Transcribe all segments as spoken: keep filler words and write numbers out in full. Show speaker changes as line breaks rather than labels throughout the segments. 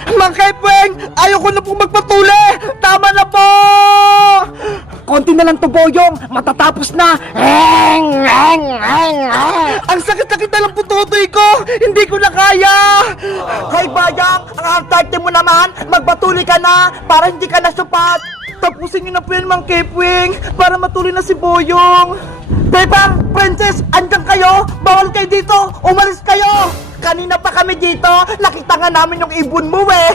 Mang Kepweng, ayoko na pong magpatuli! Tama na po! Konti na lang to, Boyong. Matatapos na. Eng, eng, eng, eng. Ang sakit-sakit na lang po tutoy ko. Hindi ko na kaya. Kay Bayang, ang arte mo naman. Magpatuloy ka na para hindi ka nasupat. Tapusin niyo na po yan, Mang Kepweng, para matuloy na si Boyong. Bebang, Princess, andyan kayo. Bawal kayo dito. Umalis kayo. Kanina pa kami dito. Nakita nga namin yung ibon mo eh.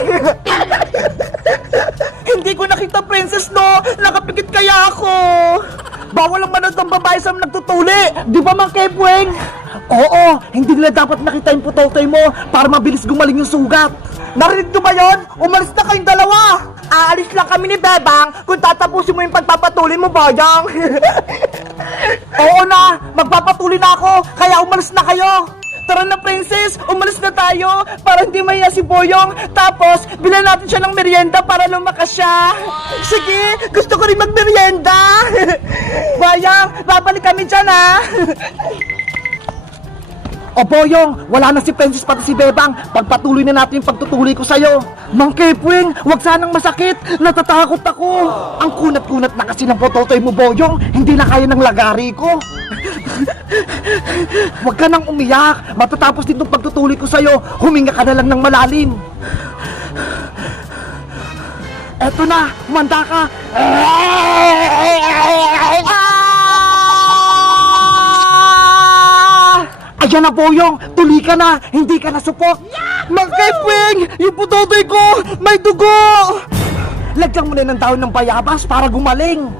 Hindi ko nakita, Princess, no? Nakapikit kaya ako. Bawal ang manood ng babae sa nagtutuli. Di ba, Mang Kepweng? Oo, hindi nila dapat nakita yung putotoy mo para mabilis gumaling yung sugat. Narinig nyo ba yun? Umalis na kayong dalawa. Aalis lang kami ni Bebang kung tatapusin mo yung pagpapatuloy mo, Bayang. Oo na, magpapatuloy na ako, kaya umalis na kayo. Tara na, Princess, umalis na tayo para hindi mahiya si Boyong. Tapos, bilan natin siya ng merienda para lumakas siya. Sige, gusto ko rin magmerienda. Bayang, babalik kami dyan, ha. O Boyong, wala na si Princess pati si Bebang. Pagpatuloy na natin yung pagtutuloy ko sa'yo. Mang Kepweng, wag sanang masakit. Natatakot ako. Ang kunat-kunat na kasi ng pototoy mo, Boyong. Hindi na kaya ng lagari ko. Huwag ka nang umiyak. Matatapos din itong pagtutuloy ko sa'yo. Huminga ka na lang ng malalim. Eto na, umanda ka. Ayan na, Boyong. Tuli ka na. Hindi ka na supok. Mang Kepweng, yung putotoy ko, may dugo. Lagyan mo na ng dahon ng bayabas para gumaling.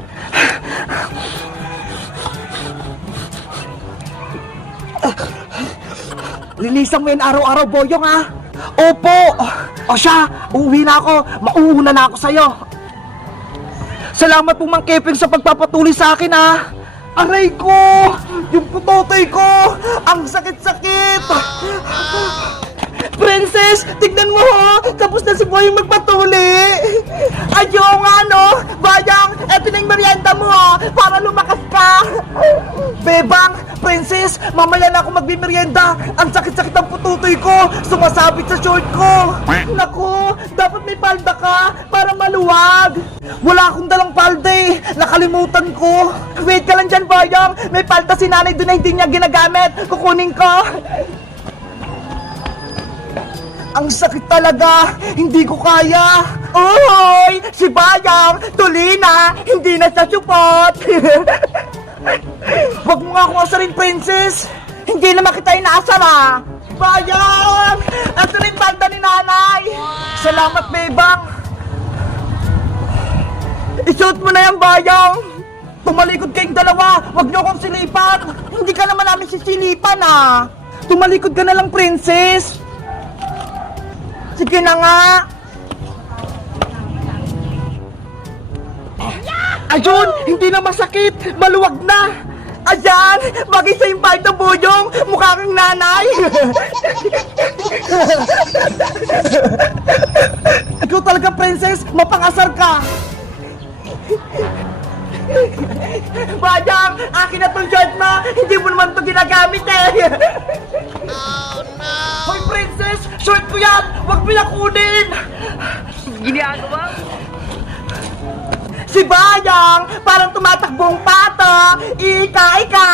Linisan mo yan araw-araw, Boyong, ha? Opo! O siya, uuwi na ako. Mauuna na ako sa'yo. Salamat po, Mang Kepweng, sa pagpapatuloy sa akin, ha? Aray ko! Yung putotoy ko! Ang sakit-sakit! Princess, tignan mo, ho! Tapos na si Boyong magpatuli! Ayaw nga, no? Bayang, eto na yung merienda mo, ho! Para lumakas ka! Bebang, Princess, mamaya na ako magmimerienda. Ang sakit-sakit ang pututoy ko. Sumasabit sa short ko. Naku, dapat may palda ka para maluwag. Wala akong dalang palda eh. Nakalimutan ko. Wait ka lang dyan, Bayang. May palda si nanay doon na hindi niya ginagamit. Kukunin ko. Ang sakit talaga. Hindi ko kaya. Uy, si Bayang, tuli na. Hindi na siya support. Wag mo nga akong asarin, Princess. Hindi naman kita inaasar, ah. Bayang! Ito rin banda ni nanay. Salamat, Bebang. Isuot mo na yan, Bayang. Tumalikod kayong dalawa. Wag niyo akong silipan. Hindi ka naman namin sisilipan, ah. Tumalikod ka na lang, Princess. Sige na nga. Ayun, hindi na masakit. Maluwag na. Ayan, bagay sa yung palda, Boyong. Mukha kang nanay. Ikaw talaga, Princess. Mapangasar ka. Bayang, akin na tong shirt mo. Hindi mo naman ito ginagamit eh. Oh no. Hoy, Princess, short ko yan. Huwag mo yan kunin. Ginagawa? Si Bayang, parang tumatakbong pato. Ika, ika.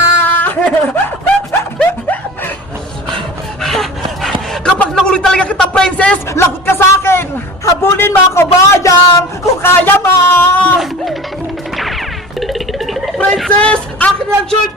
Kapag nakulit talaga kita, Princess, lagot ka sa akin. Habulin mo ako, Bayang, kung kaya mo. Princess, akin na ang short